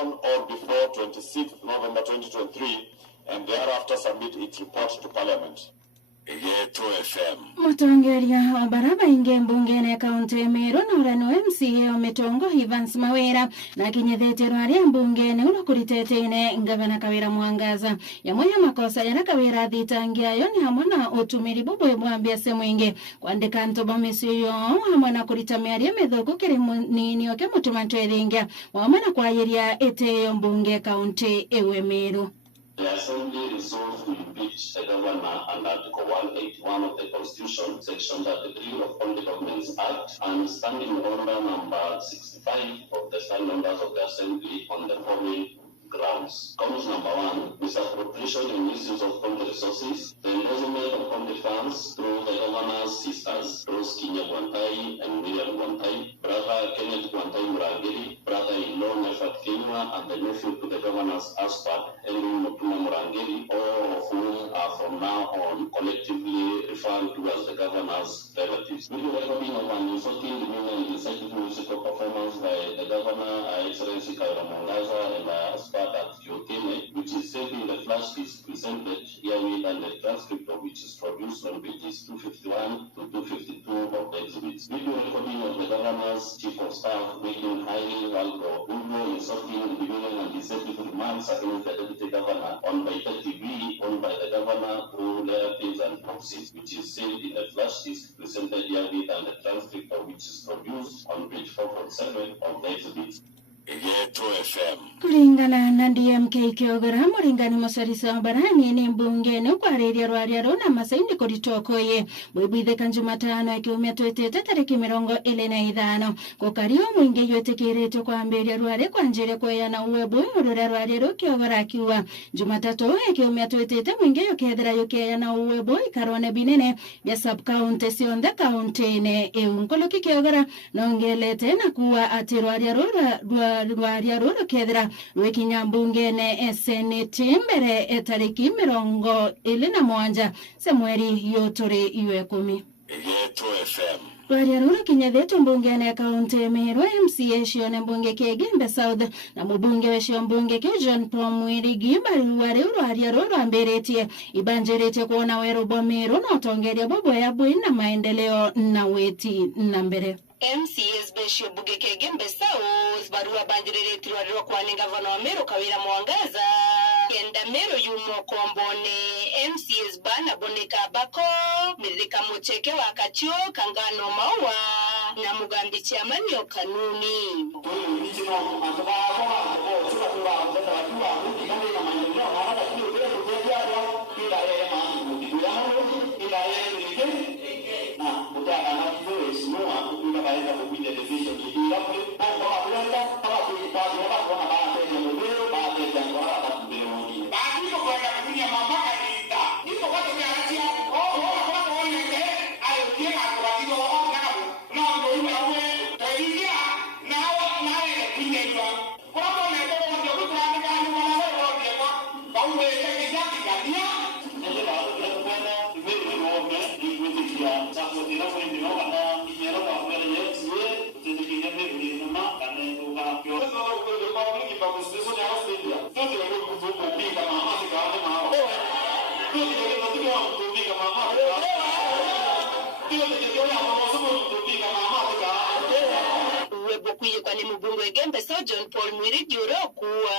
on or before 26th November 2023 and thereafter submit its report to Parliament. Yetu FM. Mutongeria wa baraba inge mbungene kaunti Meru na urano MCA ometongo Evans Mawera na kinyethete rwari mbungene ulokulitetene ngavana Kawira Mwangaza ya moya makosa yana Kawira thitangia yo ni hamwe na utumiri bubwe bwambia semwenge kwandika ntoba mesiyo hamwe na kulitamearia methoku kiri nini oke mutumatwethingia hamwe na kwayeria eteyo mbunge kaunti ewe Meru. The Assembly resolves to impeach the governor under Article 181 of the Constitution, Section 33 of the Governments Act, and Standing Order number 65 of the Standing Orders of the Assembly on the following grounds. Count number 1, misappropriation and misuse of county resources, the embezzlement of county funds through the governor's sisters, Rose Kinya Gwantai and Miriam Gwantai, brother Kenneth Gwantai Murangiri, brother-in-law Nefat Kenya, and the nephew to the governor's husband, Henry Mutuma Murangiri, all of whom are from now on collectively referred to as the governor's relatives. With the recording of an insulting, demeaning, and inciting musical performance by the governor, Excellency Kawira Mwangaza, and husband at Kiotene, which is said in the flash is presented herewith, and the transcript of which is produced on pages 251 to 252 of the exhibits. Video recording of the governor's chief of staff making highly vulgar, insulting, demeaning, and deceptive remarks against the deputy governor on by TV owned by the governor through relatives and proxies, which is said in the flash is presented herewith, and the transcript of which is produced on page 447 of the exhibits. Yetu FM. Kulingana na DMK Kiogora muringani musarisa barani ni mbungene ukwareria rwariaro na masaini kuritokoye bwibwithe Jumatano akiumia twetete tariki 25 kokario mwinge yotekereto kwamberia rware kwanjire kweyana uwebo urura rwariaro Kiogora akiwa Jumatatu akiumia twetete mwinge yokethera yokeyana uwebo ikarone binene ya sub county sionda county ne eunkoloki Kiogora nongelete na kuwa ati rwariaro rwariaro kethera rwekinya mbungene seneti mbere etariki 27 semweri yotore iwe 10. Yetu FM. Rwariaro kinyethetu mbungene kaunti Meru MCA shione mbunge Kegembe South na mbunge weshio mbunge ke John Paul Mwirigi rwariaro rwamberetie ibanjerete kuona werobo Meru na utongeria bobo ya bui na maendeleo na weti na mbere. MCS Beshio Buge Kegembe South barua bandirere tirwariro kwa gavana wa Meru Kawira Mwangaza yenda Meru yumo kombone MCS bana boneka bako mirika mucheke wakachio kangano maua na mugambi chiamani yo kanuni Webo kuye kwa ni mbunge Kegembe South John Paul Mwirigi kuwa